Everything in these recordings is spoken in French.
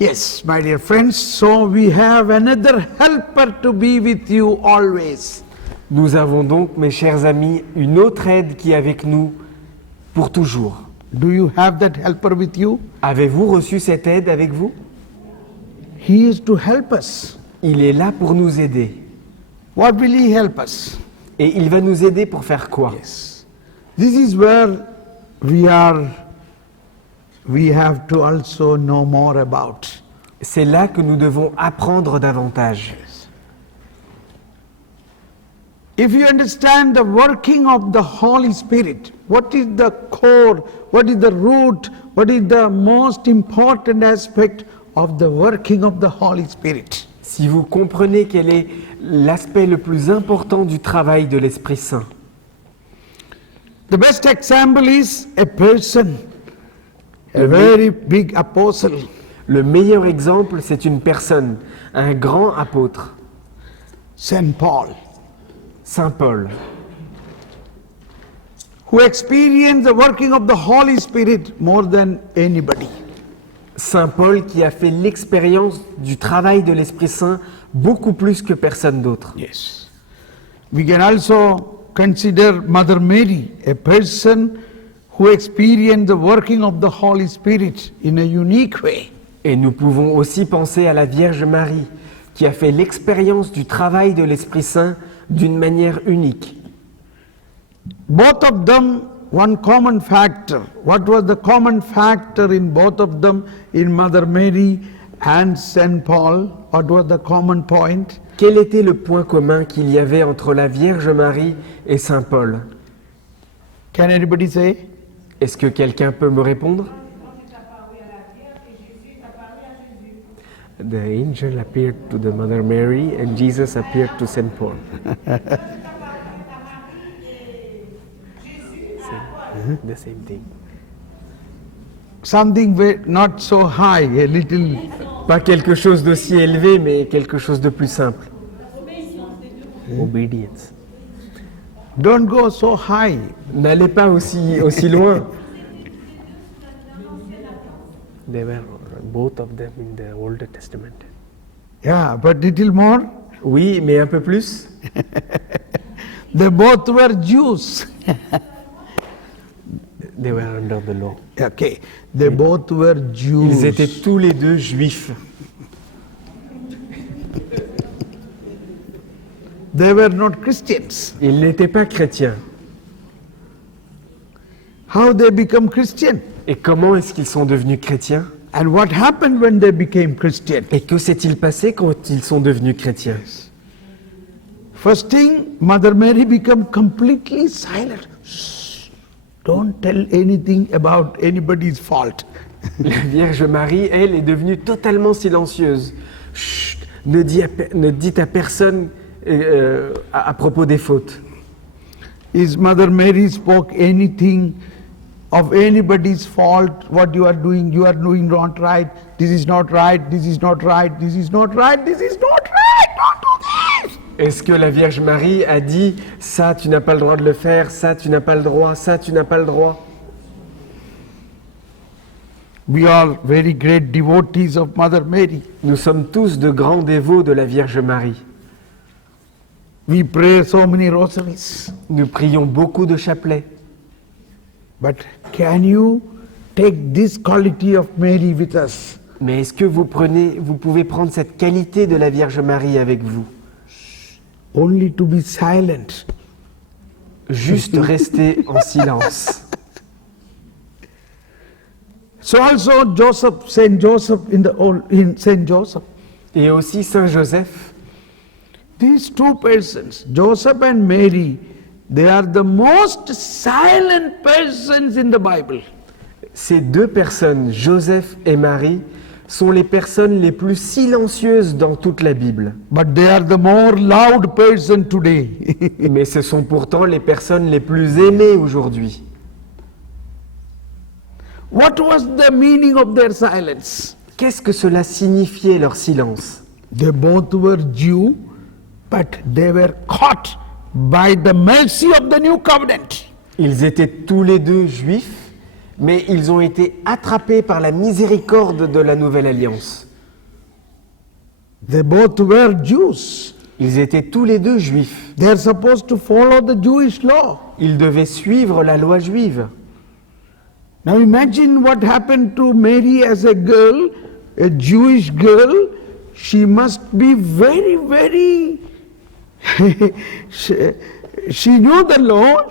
Yes, my dear friends, so we have another helper to be with you always. Nous avons donc, mes chers amis, une autre aide qui est avec nous pour toujours. Do you have that helper with you? Avez-vous reçu cette aide avec vous? He is to help us. Il est là pour nous aider. What will he help us? Et il va nous aider pour faire quoi? Yes. This is where we have to also know more about. C'est là que nous devons apprendre davantage. If you understand the working of the Holy Spirit, what is the core, what is the root, what is the most important aspect of the working of the Holy Spirit? Si vous comprenez quel est l'aspect le plus important du travail de l'Esprit Saint, The best example is a person, a very big apostle, le meilleur exemple, c'est une personne, un grand apôtre, Saint Paul, Saint Paul, who experienced the working of the Holy Spirit more than anybody. Saint Paul qui a fait l'expérience du travail de l'Esprit Saint beaucoup plus que personne d'autre. Yes. We can also consider Mother Mary, a person who experienced the working of the Holy Spirit in a unique way. Et nous pouvons aussi penser à la Vierge Marie qui a fait l'expérience du travail de l'Esprit Saint d'une manière unique. Both of them, one common factor. What was the common factor in both of them, in Mother Mary and Saint Paul? What was the common point? Quel était le point commun qu'il y avait entre la Vierge Marie et Saint Paul? Can anybody say? Est-ce que quelqu'un peut me répondre? The angel appeared to the Mother Mary and Jesus appeared to Saint Paul. The same thing. Something not so high, a little. Pas quelque chose d'aussi élevé, mais quelque chose de plus simple. Obedience. Don't go so high. N'allez pas aussi loin. They were both of them in the Old Testament. Yeah, but little more. Oui, mais un peu plus. They both were Jews. They were under the law. Okay, they both were Jews. Ils étaient tous les deux juifs. They were not Christians. Ils n'étaient pas chrétiens. How they become Christian? Et comment est-ce qu'ils sont devenus chrétiens? And what happened when they became Christian? Et que s'est-il passé quand ils sont devenus chrétiens? First thing, Mother Mary became completely silent. Shh, don't tell anything about anybody's fault. La Vierge Marie, elle, est devenue totalement silencieuse. Chut, ne dites à personne à propos des fautes. Is Mother Mary spoke anything of anybody's fault, what you are doing not right, this is not right, this is not right, this is not right, this is not right, don't do this. Est-ce que la Vierge Marie a dit « ça, tu n'as pas le droit de le faire, ça, tu n'as pas le droit, ça, tu n'as pas le droit » We are very great devotees of Mother Mary. Nous sommes tous de grands dévots de la Vierge Marie. We pray so many rosaries. Nous prions beaucoup de chapelets. But can you take this quality of Mary with us? Mais est-ce que vous pouvez prendre cette qualité de la Vierge Marie avec vous? Only to be silent. Juste rester en silence. So also Joseph, Saint Joseph in Saint Joseph. Et aussi Saint Joseph. These two persons, Joseph and Mary, they are the most silent persons in the Bible. Ces deux personnes, Joseph et Marie, sont les personnes les plus silencieuses dans toute la Bible. But they are the more loud person today. Mais ce sont pourtant les personnes les plus aimées aujourd'hui. What was the meaning of their silence? Qu'est-ce que cela signifiait leur silence? They both were Jew, but they were caught by the mercy of the new covenant. Ils étaient tous les deux juifs, mais ils ont été attrapés par la miséricorde de la Nouvelle Alliance. They both were Jews. Ils étaient tous les deux juifs. They are supposed to follow the Jewish law. Ils devaient suivre la loi juive. Now imagine what happened to Mary as a girl, a Jewish girl. She must be very, very... she knew the law.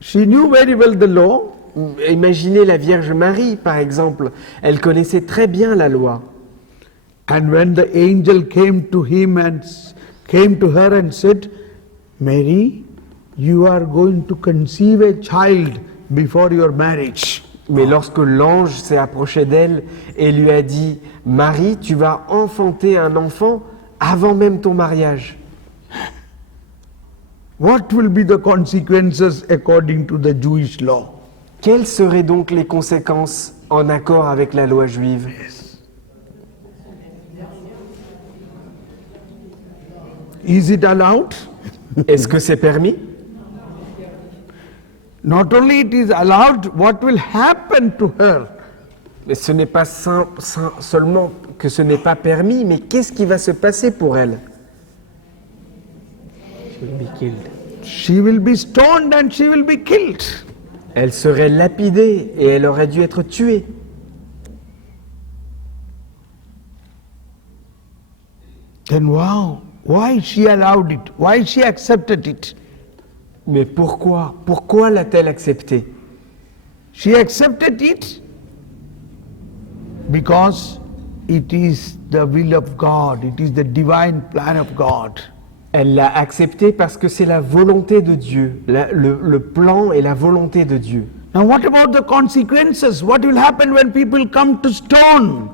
She knew very well the law. Imaginez la Vierge Marie, par exemple. Elle connaissait très bien la loi. And when the angel came to her and said, Mary, you are going to conceive a child before your marriage. Mais lorsque l'ange s'est approché d'elle et lui a dit « Marie, tu vas enfanter un enfant avant même ton mariage. » What will be the consequences according to the Jewish law? Quelles seraient donc les conséquences en accord avec la loi juive? Is it allowed? Est-ce que c'est permis? Not only it is allowed, what will happen to her? Mais ce n'est pas seulement que ce n'est pas permis, mais qu'est-ce qui va se passer pour elle? She will be stoned and she will be killed. Elle serait lapidée et elle aurait dû être tuée. Then wow, why she allowed it? Why she accepted it? Mais pourquoi? Pourquoi l'a-t-elle accepté? She accepted it because it is the will of God. It is the divine plan of God. Elle l'a accepté parce que c'est la volonté de Dieu, le plan et la volonté de Dieu. Now what about the consequences? What will happen when people come to stone?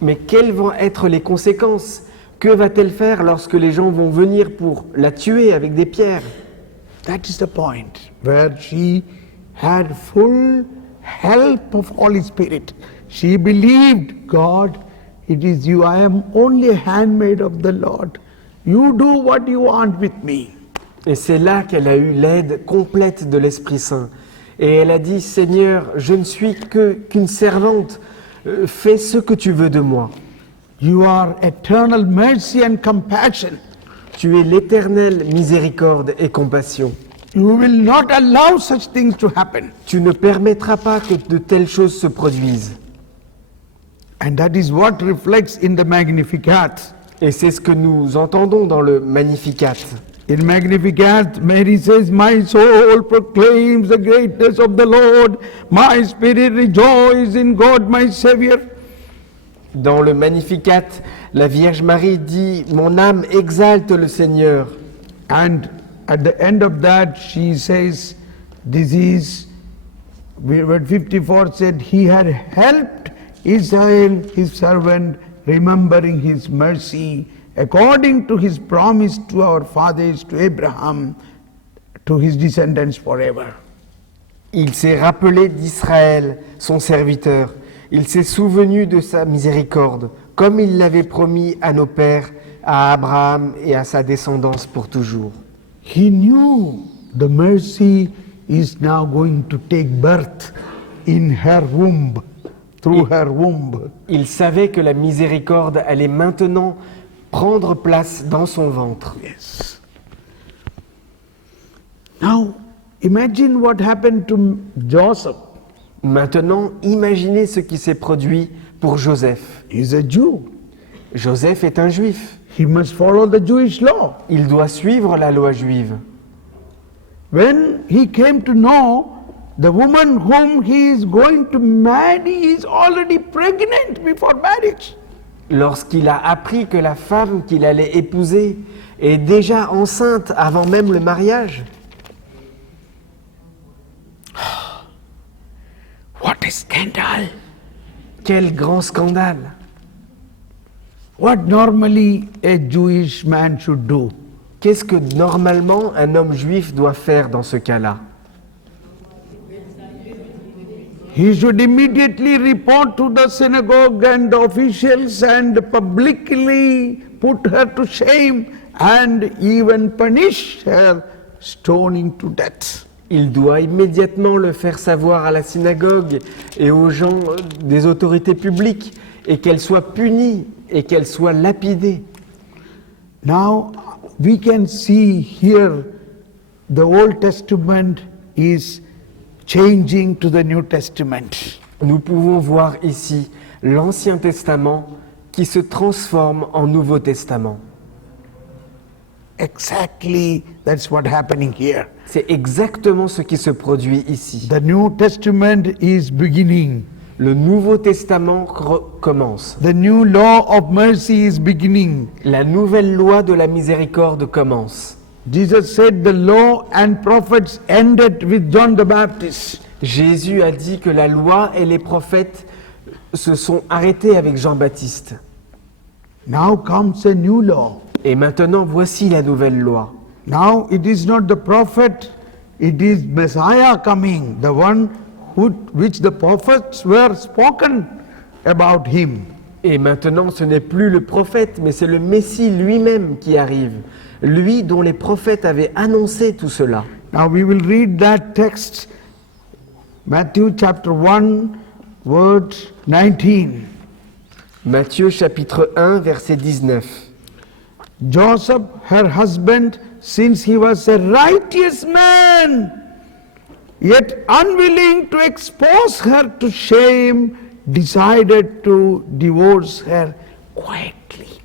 Mais quelles vont être les conséquences? Que va-t-elle faire lorsque les gens vont venir pour la tuer avec des pierres? That is the point where she had full help of Holy Spirit. She believed, God, it is you. I am only a handmaid of the Lord. You do what you want with me. Et c'est là qu'elle a eu l'aide complète de l'Esprit Saint. Et elle a dit, Seigneur, je ne suis qu'une servante. Fais ce que tu veux de moi. You are eternal mercy and compassion. Tu es l'éternelle miséricorde et compassion. You will not allow such things to happen. Tu ne permettras pas que de telles choses se produisent. And that is what reflects in the Magnificat. Et c'est ce que nous entendons dans le Magnificat. In Magnificat, Mary says, My soul proclaims the greatness of the Lord. My spirit rejoices in God my Savior. Dans le Magnificat, la Vierge Marie dit « Mon âme exalte le Seigneur ». And at the end of that, she says, this is, verse 54 said, He had helped Israel, His servant, remembering His mercy, according to His promise to our fathers, to Abraham, to His descendants forever. Il s'est rappelé d'Israël, son serviteur. Il s'est souvenu de sa miséricorde, comme il l'avait promis à nos pères, à Abraham et à sa descendance pour toujours. He knew the mercy is now going to take birth in her womb, through her womb. Il savait que la miséricorde allait maintenant prendre place dans son ventre. Yes. Now, imagine what happened to Joseph. Maintenant, imaginez ce qui s'est produit pour Joseph. He's a Jew. Joseph est un juif. He must follow the Jewish law. Il doit suivre la loi juive. When he came to know the woman whom he is going to marry is already pregnant before marriage. Lorsqu'il a appris que la femme qu'il allait épouser est déjà enceinte avant même le mariage. What a scandal! Quel grand scandale! What normally a Jewish man should do? Qu'est-ce que normalement un homme juif doit faire dans ce cas-là? He should immediately report to the synagogue and the officials and publicly put her to shame and even punish her, stoning to death. Il doit immédiatement le faire savoir à la synagogue et aux gens des autorités publiques, et qu'elle soit punie et qu'elle soit lapidée. Now we can see here the Old Testament is changing to the New Testament. Nous pouvons voir ici l'Ancien Testament qui se transforme en Nouveau Testament. Exactly, that's what happening here. C'est exactement ce qui se produit ici. The New Testament is beginning. Le Nouveau Testament commence. The new law of mercy is beginning. La nouvelle loi de la miséricorde commence. Jesus said the law and prophets ended with John the Baptist. Jésus a dit que la loi et les prophètes se sont arrêtés avec Jean-Baptiste. Now comes a new law. Et maintenant, voici la nouvelle loi. Now it is not the prophet, it is Messiah coming, the one which the prophets were spoken about him. Et maintenant, ce n'est plus le prophète, mais c'est le Messie lui-même qui arrive. Lui dont les prophètes avaient annoncé tout cela. Now we will read that text, Matthew chapter 1, verse 19. Matthieu chapitre 1, verset 19. Joseph, her husband, since he was a righteous man, yet unwilling to expose her to shame, decided to divorce her quietly.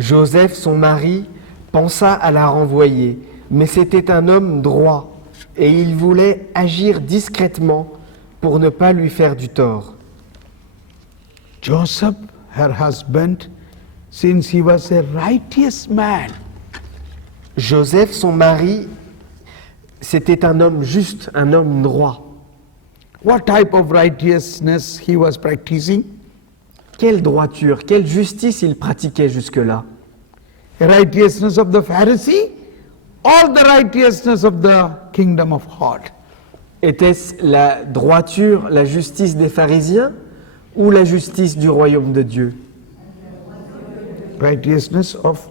Joseph, son mari, pensa à la renvoyer, mais c'était un homme droit, et il voulait agir discrètement pour ne pas lui faire du tort. Joseph, her husband, since he was a righteous man, Joseph, son mari, c'était un homme juste, un homme droit. what type of righteousness he was practicing? Quelle droiture, quelle justice il pratiquait jusque-là? The righteousness of the Pharisee or the righteousness of the kingdom of God? Était-ce la droiture, la justice des pharisiens ou la justice du royaume de Dieu? Righteousness of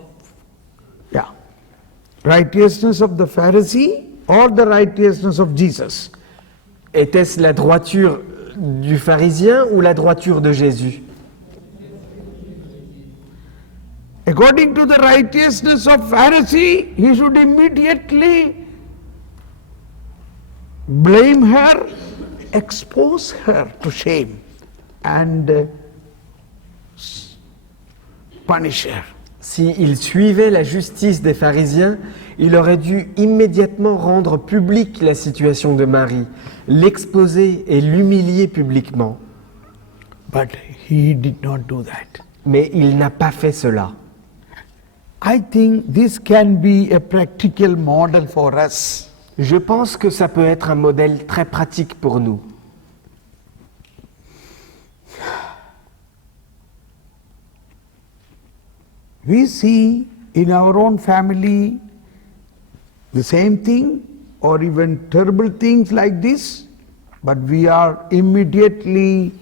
the Pharisee or the righteousness of Jesus? Était-ce la droiture du pharisien ou la droiture de Jésus? According to the righteousness of Pharisee, he should immediately blame her, expose her to shame, and punish her. S'il suivait la justice des pharisiens, il aurait dû immédiatement rendre publique la situation de Marie, l'exposer et l'humilier publiquement. But he did not do that. Mais il n'a pas fait cela. I think this can be a practical model for us. Je pense que ça peut être un modèle très pratique pour nous. We see in our own family the same thing or even terrible things like this, but we are immediately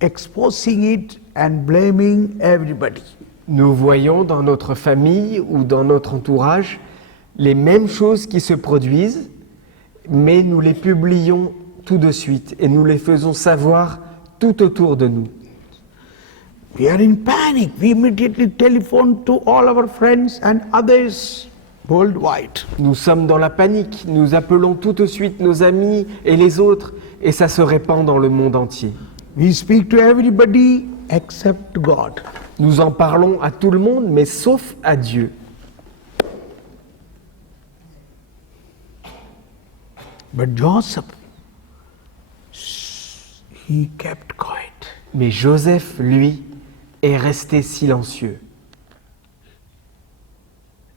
exposing it and blaming everybody. Nous voyons dans notre famille ou dans notre entourage les mêmes choses qui se produisent, mais nous les publions tout de suite et nous les faisons savoir tout autour de nous. We are in panic. We immediately telephone to all our friends and others worldwide. Nous sommes dans la panique, nous appelons tout de suite nos amis et les autres, et ça se répand dans le monde entier. We speak to everybody except God. Nous en parlons à tout le monde, mais sauf à Dieu. But Joseph, he kept quiet. Mais Joseph, lui, est resté silencieux.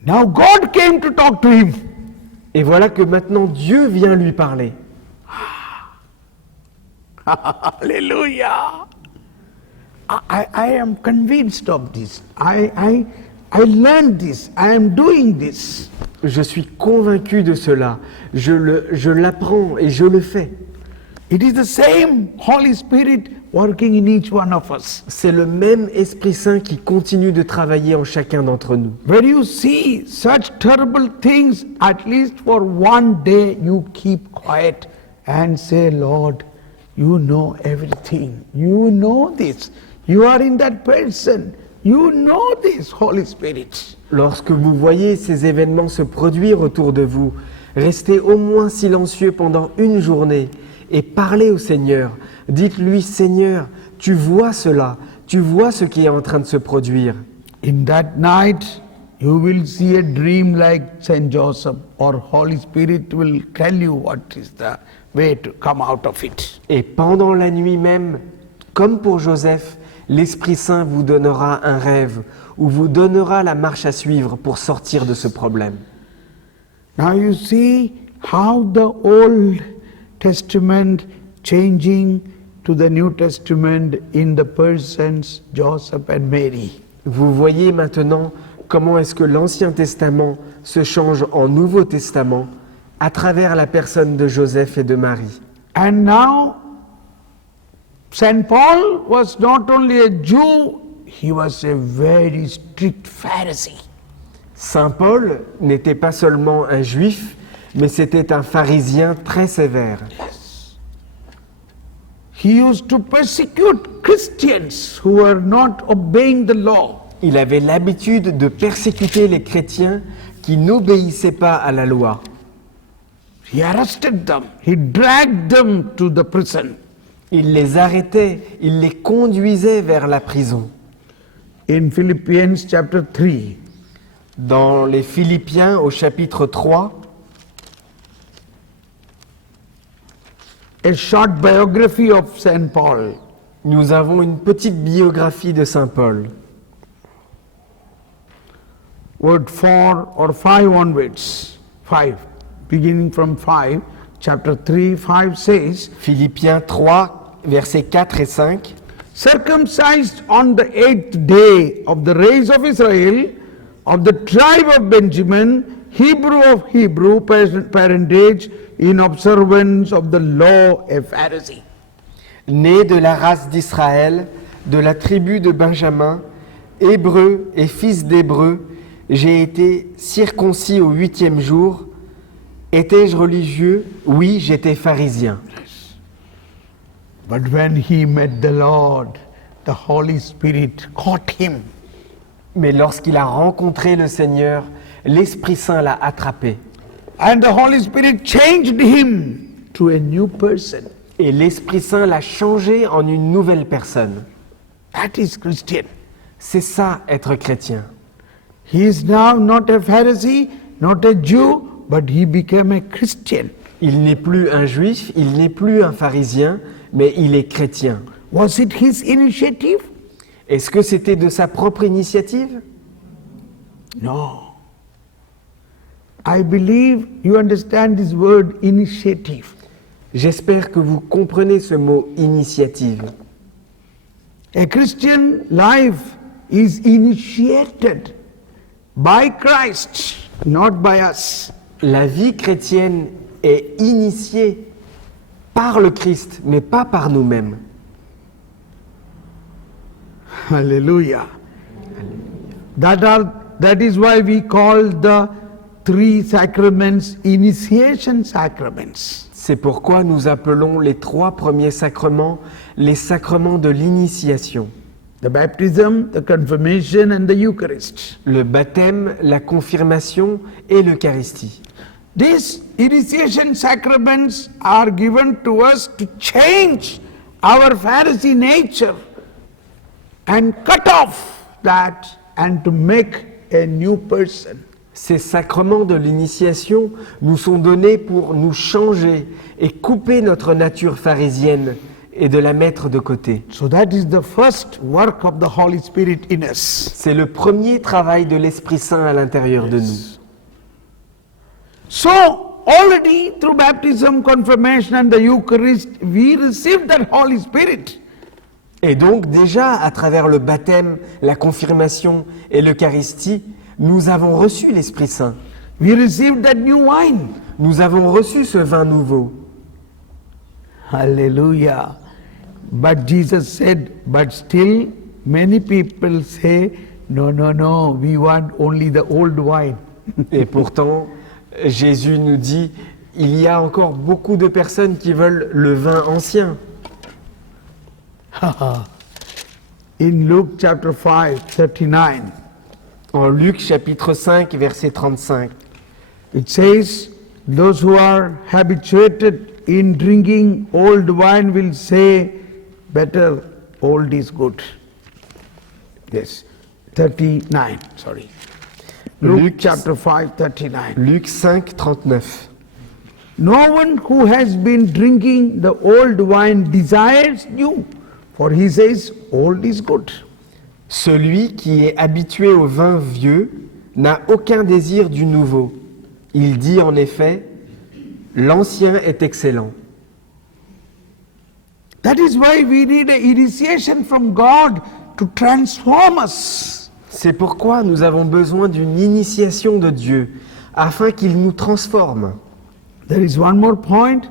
Now God came to talk to him. Et voilà que maintenant Dieu vient lui parler. Hallelujah. I am convinced of this. I learned this. I am doing this. Je suis convaincu de cela. Je l'apprends et je le fais. It is the same Holy Spirit working in each one of us. C'est le même Esprit Saint qui continue de travailler en chacun d'entre nous. When you see such terrible things, at least for one day you keep quiet and say, Lord, you know everything. You know this. You are in that person. You know this, Holy Spirit. Lorsque vous voyez ces événements se produire autour de vous, restez au moins silencieux pendant une journée et parlez au Seigneur. Dites-lui, Seigneur, tu vois cela, tu vois ce qui est en train de se produire. In that night, you will see a dream like Saint Joseph, or Holy Spirit will tell you what is the way to come out of it. Et pendant la nuit même, comme pour Joseph, l'Esprit Saint vous donnera un rêve ou vous donnera la marche à suivre pour sortir de ce problème. Now you see how the Old Testament changing to the New Testament in the persons Joseph and Mary. Vous voyez maintenant comment est-ce que l'Ancien Testament se change en Nouveau Testament à travers la personne de Joseph et de Marie. And now, Saint Paul was not only a Jew, he was a very strict Pharisee. Saint Paul n'était pas seulement un juif, mais c'était un pharisien très sévère. He used to persecute Christians who were not obeying the law. Il avait l'habitude de persécuter les chrétiens qui n'obéissaient pas à la loi. He arrested them. He dragged them to the prison. Il les arrêtait, il les conduisait vers la prison. In Philippians chapter 3, Dans les Philippiens au chapitre 3, a short biography of Saint Paul. nous avons une petite biographie de Saint Paul. Word 4 or 5 onwards. 5. Beginning from 5. Chapter 3, 5 says, Philippiens 3, versets 4 et 5. circumcised on the 8th day of the race of Israel, of the tribe of Benjamin, Hebrew of Hebrew parentage, in observance of the law, a Pharisee. Né de la race d'Israël, de la tribu de Benjamin, hébreu et fils d'hébreu, j'ai été circoncis au 8e jour. Étais-je religieux? Oui, j'étais pharisien. But when he met the Lord, the Holy Spirit caught him. Mais lorsqu'il a rencontré le Seigneur, l'Esprit Saint l'a attrapé. And the Holy Spirit changed him to a new person. Et l'Esprit Saint l'a changé en une nouvelle personne. That is Christian. C'est ça, être chrétien. He is now not a Pharisee, not a Jew, but he became a Christian. Il n'est plus un juif, il n'est plus un pharisien, mais il est chrétien. Was it his initiative? Est-ce que c'était de sa propre initiative? No. I believe you understand this word initiative. J'espère que vous comprenez ce mot initiative. A Christian life is initiated by Christ, not by us. La vie chrétienne est initiée par le Christ, mais pas par nous-mêmes. Hallelujah. That is why we call the 3 sacraments initiation sacraments. C'est pourquoi nous appelons les 3 premiers sacrements les sacrements de l'initiation. The baptism, the confirmation and the Eucharist. Le baptême, la confirmation et l'Eucharistie. These initiation sacraments are given to us to change our Pharisee nature and cut off that and to make a new person. Ces sacrements de l'initiation nous sont donnés pour nous changer et couper notre nature pharisienne et de la mettre de côté. So that is the first work of the Holy Spirit in us. C'est le premier travail de l'Esprit Saint à l'intérieur de nous. So already through baptism, confirmation and the Eucharist, we receive that Holy Spirit. Et donc déjà, à travers le baptême, la confirmation et l'Eucharistie, nous avons reçu l'Esprit Saint. We received that new wine. Nous avons reçu ce vin nouveau. Hallelujah. But Jesus said, but still many people say, no, no, no, we want only the old wine. Et pourtant, Jésus nous dit, il y a encore beaucoup de personnes qui veulent le vin ancien. In Luke chapter 5, 39, En Luc chapitre 5, verset 35, it says, those who are habituated in drinking old wine will say, better old is good. Yes, 39, sorry. Luke Luke- chapter 5, 39. Luc 5, 39. No one who has been drinking the old wine desires new, for he says, old is good. Celui qui est habitué au vin vieux n'a aucun désir du nouveau. Il dit en effet, l'ancien est excellent. That is why we need an initiation from God to transform us. C'est pourquoi nous avons besoin d'une initiation de Dieu, afin qu'il nous transforme. There is one more point.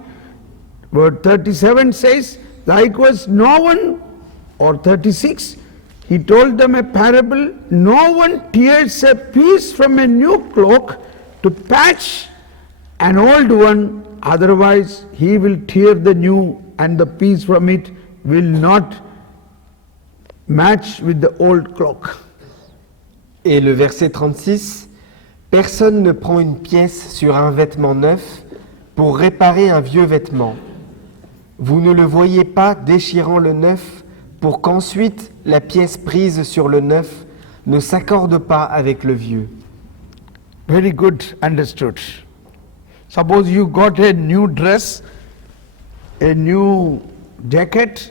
Verse 37 says, likewise no one, or 36, he told them a parable, no one tears a piece from a new cloak to patch an old one, otherwise he will tear the new and the piece from it will not match with the old cloak. Et le verset 36, personne ne prend une pièce sur un vêtement neuf pour réparer un vieux vêtement. Vous ne le voyez pas déchirant le neuf pour qu'ensuite la pièce prise sur le neuf ne s'accorde pas avec le vieux. Very good understood. Suppose you got a new dress, a new jacket,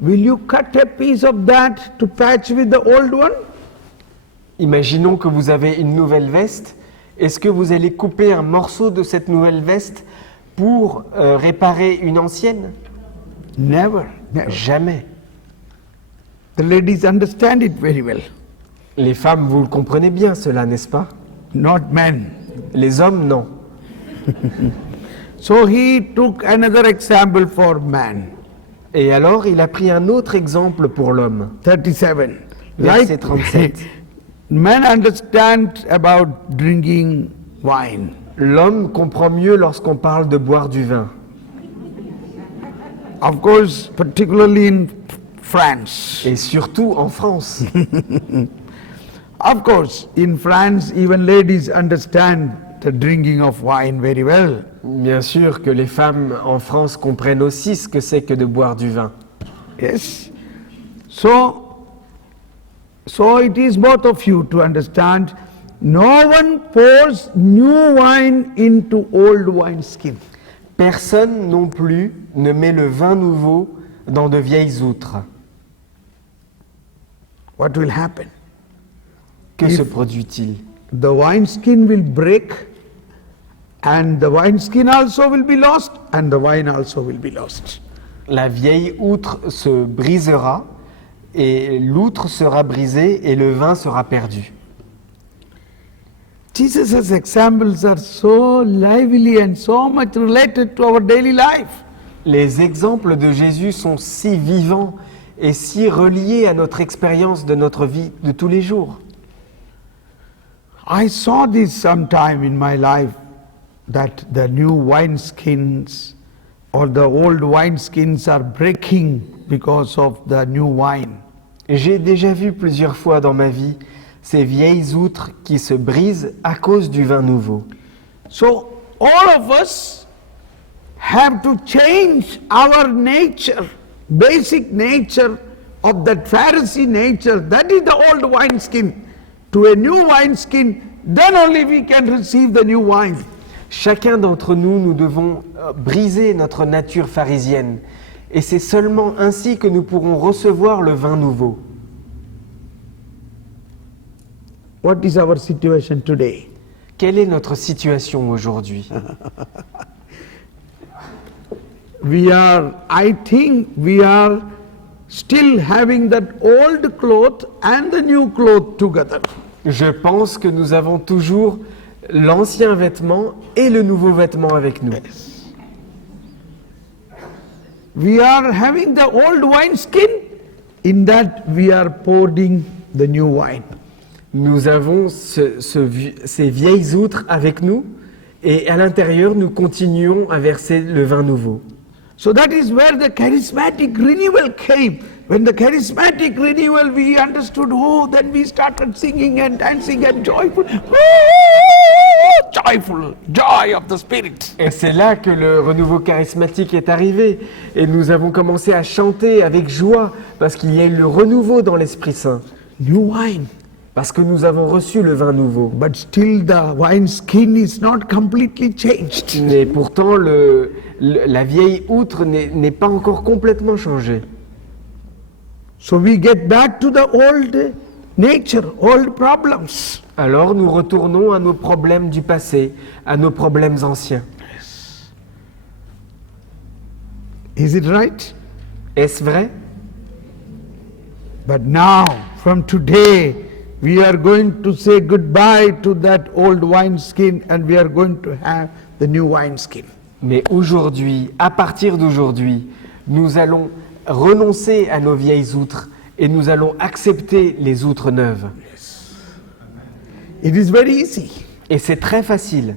will you cut a piece of that to patch with the old one? Imaginons que vous avez une nouvelle veste. Est-ce que vous allez couper un morceau de cette nouvelle veste pour réparer une ancienne? Never, never. Jamais. The ladies understand it very well, Les femmes, vous le comprenez bien cela, n'est-ce pas? not men. Les hommes, non. So he took another example for man. Et alors, il a pris un autre exemple pour l'homme. 37. Verset 37. Men understand about drinking wine. L'homme comprend mieux lorsqu'on parle de boire du vin. Of course, particularly in France. Et surtout en France. Of course, in France, even ladies understand the drinking of wine very well. Bien sûr que les femmes en France comprennent aussi ce que c'est que de boire du vin. Yes. So it is both of you to understand. No one pours new wine into old wineskin. Personne non plus ne met le vin nouveau dans de vieilles outres. What will happen? Que If- se produit-il? The wineskin will break, and the wineskin also will be lost, and the wine also will be lost. La vieille outre se brisera, et l'outre sera brisée, et le vin sera perdu. Jesus' examples are so lively and so much related to our daily life. Les exemples de Jésus sont si vivants et si reliés à notre expérience de notre vie de tous les jours. I saw this sometime in my life, that the new wineskins or the old wineskins are breaking because of the new wine. J'ai déjà vu plusieurs fois dans ma vie ces vieilles outres qui se brisent à cause du vin nouveau. So all of us have to change our nature, basic nature of that Pharisee nature, that is the old wineskin, to a new wineskin, then only we can receive the new wine. Chacun d'entre nous, nous devons briser notre nature pharisienne. Et c'est seulement ainsi que nous pourrons recevoir le vin nouveau. What is our situation today? Quelle est notre situation aujourd'hui? I think we are still having that old cloth and the new cloth together. Je pense que nous avons toujours l'ancien vêtement et le nouveau vêtement avec nous. we are having the old wine skin, in that we are pouring the new wine. Nous avons ces vieilles outres avec nous et à l'intérieur, nous continuons à verser le vin nouveau. So that is where the charismatic renewal came. When the charismatic renewal we understood, oh, then we started singing and dancing and joyful. Oh, joyful, joy of the Spirit. Et c'est là que le renouveau charismatique est arrivé. Et nous avons commencé à chanter avec joie parce qu'il y a eu le renouveau dans l'Esprit Saint. New wine. Parce que nous avons reçu le vin nouveau. But still the wine skin is not completely changed. Mais pourtant, la vieille outre n'est pas encore complètement changée. So we get back to the old nature, old problems. Alors nous retournons à nos problèmes du passé, à nos problèmes anciens. Is it right? Est-ce vrai? But now, from today, we are going to say goodbye to that old wineskin and we are going to have the new wineskin. Mais aujourd'hui, à partir d'aujourd'hui, nous allons renoncer à nos vieilles outres et nous allons accepter les outres neuves. It is very easy. Et c'est très facile.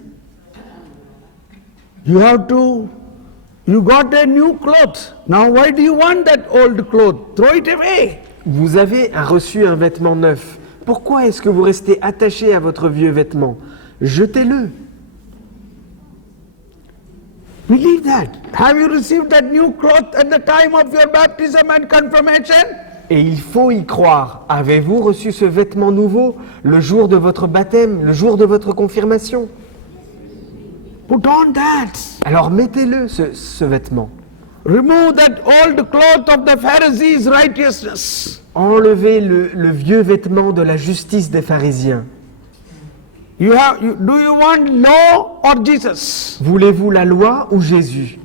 You got a new cloth. Now why do you want that old cloth? Throw it away. Vous avez reçu un vêtement neuf. Pourquoi est-ce que vous restez attaché à votre vieux vêtement? Jetez-le. Believe that. Have you received that new cloth at the time of your baptism and confirmation? Et il faut y croire. Avez-vous reçu ce vêtement nouveau le jour de votre baptême, le jour de votre confirmation? Put on that. Alors mettez-le, ce vêtement. Remove that old cloth of the Pharisees' righteousness. Enlevez le vieux vêtement de la justice des pharisiens. Do you want law or Jesus? Voulez-vous la loi ou Jésus?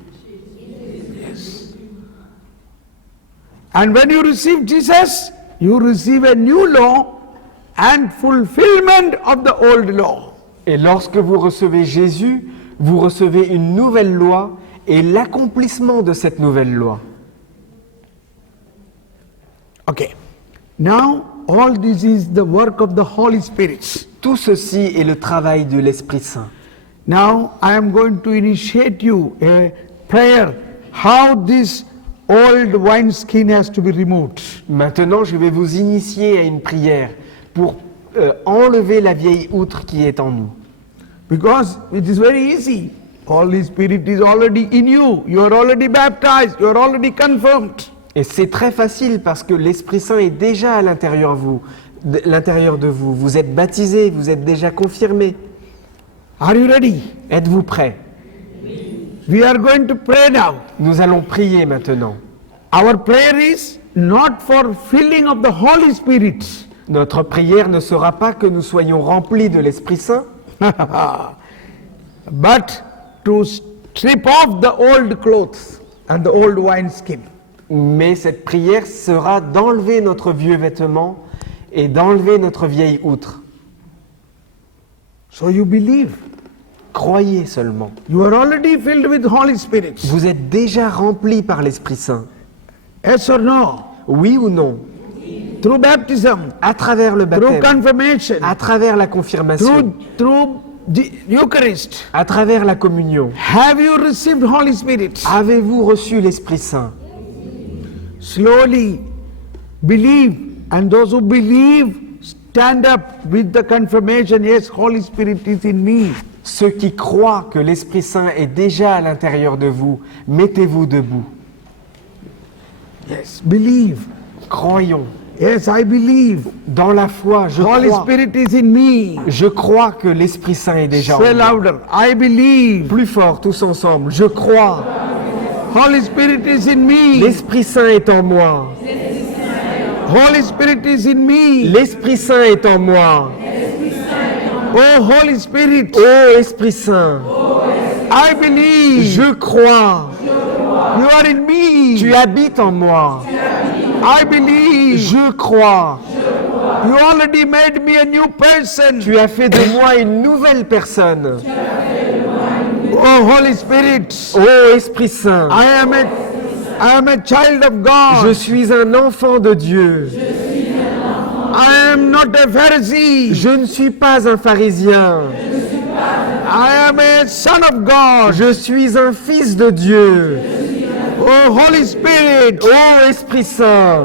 And when you receive Jesus, you receive a new law and fulfillment of the old law. Et lorsque vous recevez Jésus, vous recevez une nouvelle loi et l'accomplissement de cette nouvelle loi. Okay. Now, all this is the work of the Holy Spirit. Tout ceci est le travail de l'Esprit Saint. Now, I am going to initiate you a prayer, how this old wineskin has to be removed. Maintenant, je vais vous initier à une prière pour enlever la vieille outre qui est en nous. Because it is very easy. Holy Spirit is already in you. You are already baptized. You are already confirmed. Et c'est très facile parce que l'Esprit Saint est déjà à l'intérieur de vous. Vous êtes baptisé, vous êtes déjà confirmé. Are you ready? Êtes-vous prêts? We are going to pray now. Nous allons prier maintenant. Our prayer is not for filling of the Holy Spirit. Notre prière ne sera pas que nous soyons remplis de l'Esprit Saint, but to strip off the old clothes and the old wineskin. mais cette prière sera d'enlever notre vieux vêtement et d'enlever notre vieille outre. So you believe. Croyez seulement. You are already filled with Holy Spirit. Vous êtes déjà remplis par l'Esprit Saint. Yes or no? Oui ou non? Through baptism, À travers le through baptême, confirmation, à travers la confirmation, through the Eucharist. à travers la communion. Have you received Holy Spirit? Avez-vous reçu l'Esprit Saint? Slowly believe, and those who believe stand up with the confirmation, yes, Holy Spirit is in me. Ceux qui croient que l'Esprit Saint est déjà à l'intérieur de vous, mettez-vous debout. Yes, believe. Croyons. Yes, I believe. Dans la foi, je Holy crois. Spirit is in me. Je crois que l'Esprit Saint est déjà en Say moi. louder. I believe. Plus fort, tous ensemble. Je crois. Holy Spirit is in me. L'Esprit Saint est en moi. Holy Spirit is in me. L'Esprit Saint est en moi. Oh, Holy Spirit, Ô Esprit Saint, I believe. je crois. You are in me. Tu habites en moi. I believe. Je crois. You already made me a new person. Tu as fait de moi une nouvelle personne. Oh, Holy Spirit, Ô Esprit Saint, I am a child of Je God. suis un enfant de Dieu. I am not a Pharisee. Je ne suis pas un pharisien. I am a son of God. Je suis un fils de Dieu. Oh, Holy Spirit, Ô Esprit Saint,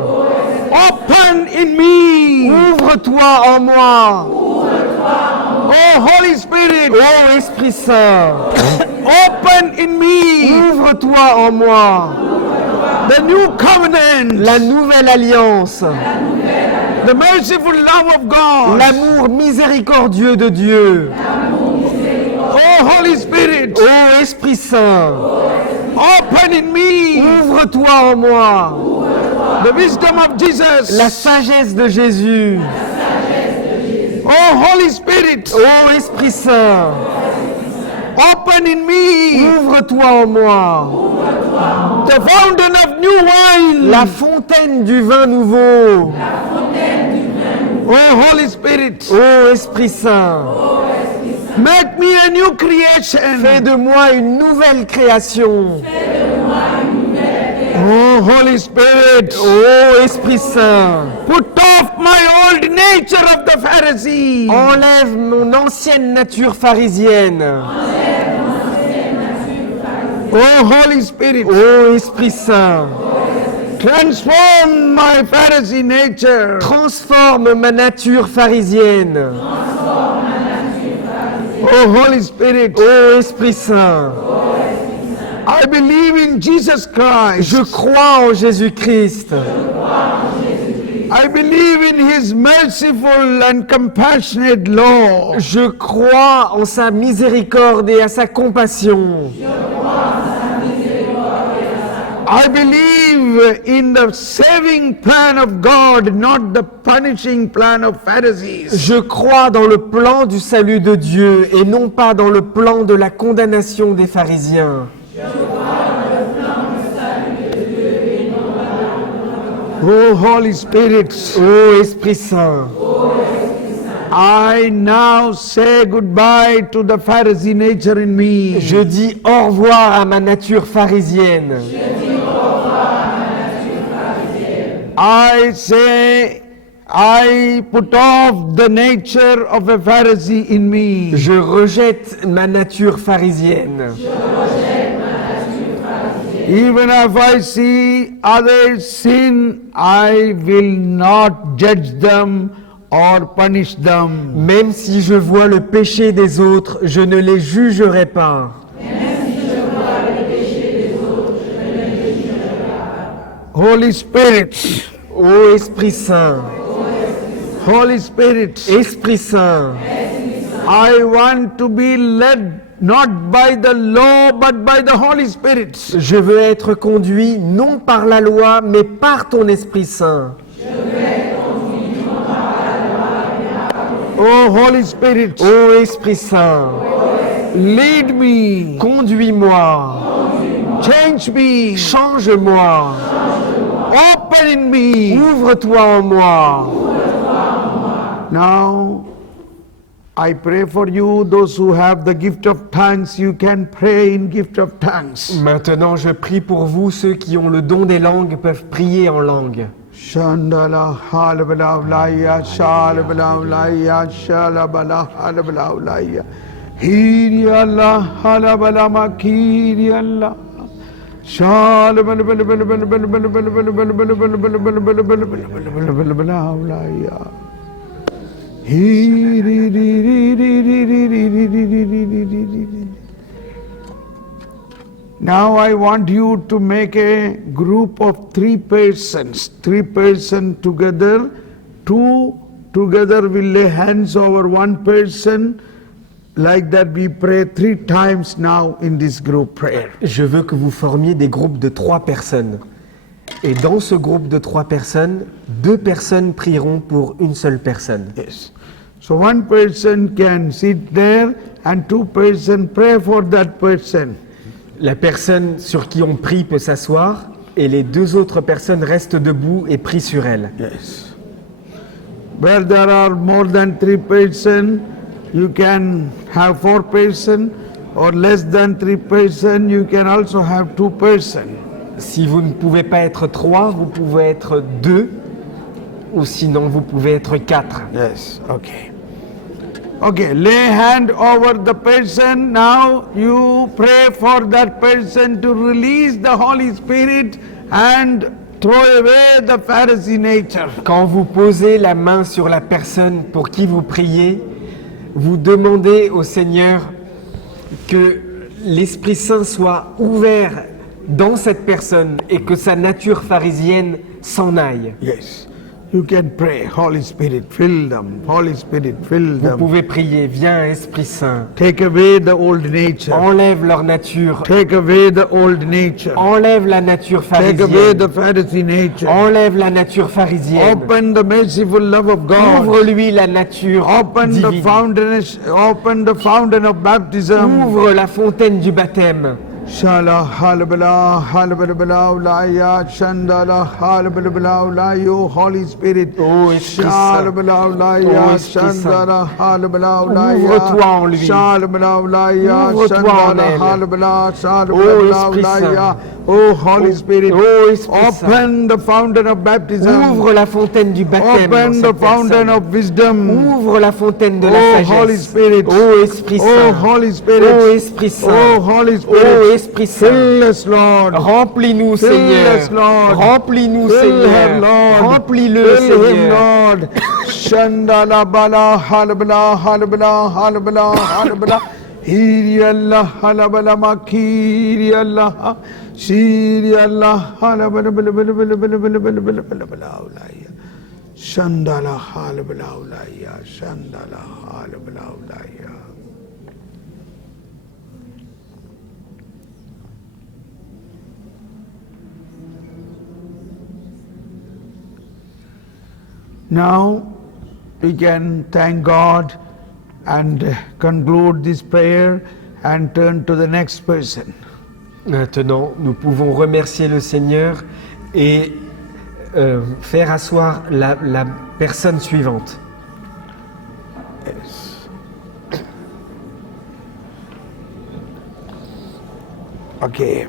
open in me. ouvre-toi en moi. Oh, Holy Spirit, Ô Esprit Saint, open in me. ouvre-toi en moi. The new covenant, La nouvelle alliance, the merciful love of God. l'amour miséricordieux de Dieu. Oh, Holy Spirit, Ô Esprit Saint, open in me. ouvre-toi en moi. The wisdom of Jesus. La sagesse de Jésus. Oh, Holy Spirit, Ô Esprit Saint, open in me. ouvre-toi en moi. The fountain of new wine. La fontaine du vin nouveau. Oh, Holy Spirit, Ô Esprit Saint, make me a new creation. fais de moi une nouvelle création. Oh, Holy Spirit, Ô Esprit Saint, put off my old nature of the Pharisee. enlève mon ancienne nature pharisienne. Oh, Holy Spirit, Ô Esprit Saint, transform my Pharisee nature. transforme ma nature pharisienne. Oh, Holy Spirit, Ô Esprit Saint, I believe in Jesus Christ. je crois en Jésus-Christ. I believe in His merciful and compassionate law. Je crois en sa miséricorde et à sa compassion. I believe in the saving plan of God, not the punishing plan of Pharisees. Je crois dans le plan du salut de Dieu et non pas dans le plan de la condamnation des pharisiens. Oh, Holy Spirit, Ô Esprit Saint, I now say goodbye to the Pharisee nature in me. je dis au revoir à ma nature pharisienne. I say, I put off the nature of a Pharisee in me. Je rejette ma nature pharisienne. Even if I see others sin, I will not judge them or punish them. Même si je vois le péché des autres, je ne les jugerai pas. Holy Spirit, Ô Esprit Saint, Holy Spirit, Esprit Saint, I want to be led not by the law but by the Holy Spirit. je veux être conduit non par la loi, mais par ton Esprit Saint. Oh, Holy Spirit, Ô Esprit Saint, lead me, conduis-moi, change me, change-moi, open in me. ouvre-toi en moi. Now, I pray for you, those who have the gift of tongues, you can pray in gift of tongues. Maintenant, je prie pour vous, ceux qui ont le don des langues peuvent prier en langue. Shandala halabala ulaya shalabala ulaya shalabala halabala ulaya Hirialla halabala makirialla shalabala bala bala bala bala bala bala bala bala bala bala bala bala bala bala bala bala bala ulaya Hiri ri ri ri ri ri ri ri ri ri ri ri ri. Now I want you to make a group of 3 persons. 3 persons together. 2 together will lay hands over 1 person. Like that we pray 3 times now in this group prayer. Je veux que vous formiez des groupes de 3 personnes. Et dans ce groupe de 3 personnes, 2 personnes prieront pour une seule personne. Yes. So 1 person can sit there and 2 persons pray for that person. La personne sur qui on prie peut s'asseoir et les 2 autres personnes restent debout et prient sur elle. Yes. Where there are more than 3 persons, you can have 4 persons, or less than 3 persons, you can also have 2 persons. Si vous ne pouvez pas être 3, vous pouvez être 2, ou sinon vous pouvez être 4. Yes, okay. Okay, lay hand over the person. Now you pray for that person to release the Holy Spirit and throw away the Pharisee nature. Quand vous posez la main sur la personne pour qui vous priez, vous demandez au Seigneur que l'Esprit Saint soit ouvert dans cette personne et que sa nature pharisienne s'en aille. Yes, you can pray. Holy Spirit, fill them. Holy Spirit, fill Vous them. pouvez prier, viens Esprit Saint, Take away the old nature. enlève leur nature, Take away the old nature. enlève la nature Take away pharisienne, the Pharisee nature. enlève la nature pharisienne, Open the merciful love of God. ouvre-lui la nature Open the fountain of baptism. ouvre la fontaine du baptême. Shala halabala halabala ulaya shandala halabala ulayo Holy Spirit. Ô Esprit Saint. Shalabala ulaya Ô Esprit Saint. shandala halabala ulaya. Ouvre-toi en lui. Shalabala ulaya Ouvre-toi en shandala elle. halabala Ô shalabala Esprit ulaya. Oh Holy Spirit. Ô Esprit Saint. Open the fountain of baptism. Ouvre la fontaine du baptême dans Open the cette fountain personne. of wisdom. Ouvre la fontaine de la Oh Holy sagesse. Spirit. Ô Esprit Oh Saint. Holy Spirit. Ô Esprit Saint. Oh Holy Ô Spirit. Esprit Saint. Fill us, Lord. Remplis-nous, Fill Seigneur. us, Lord. Remplis-nous, Fill her, Seigneur. Lord. Remplis-le, Fill him, Seigneur. Lord. Shandala bala halabala halabala halabala halabala. Hiri Allah halabala makiri Allah. Shiri Allah halabala bala bala bala bala bala bala bala bala bala ulaya. Shandala halabala ulaya. Shandala halabala ulaya. Now we can thank God and conclude this prayer and turn to the next person. Maintenant, nous pouvons remercier le Seigneur et faire asseoir la personne suivante. Yes. Okay.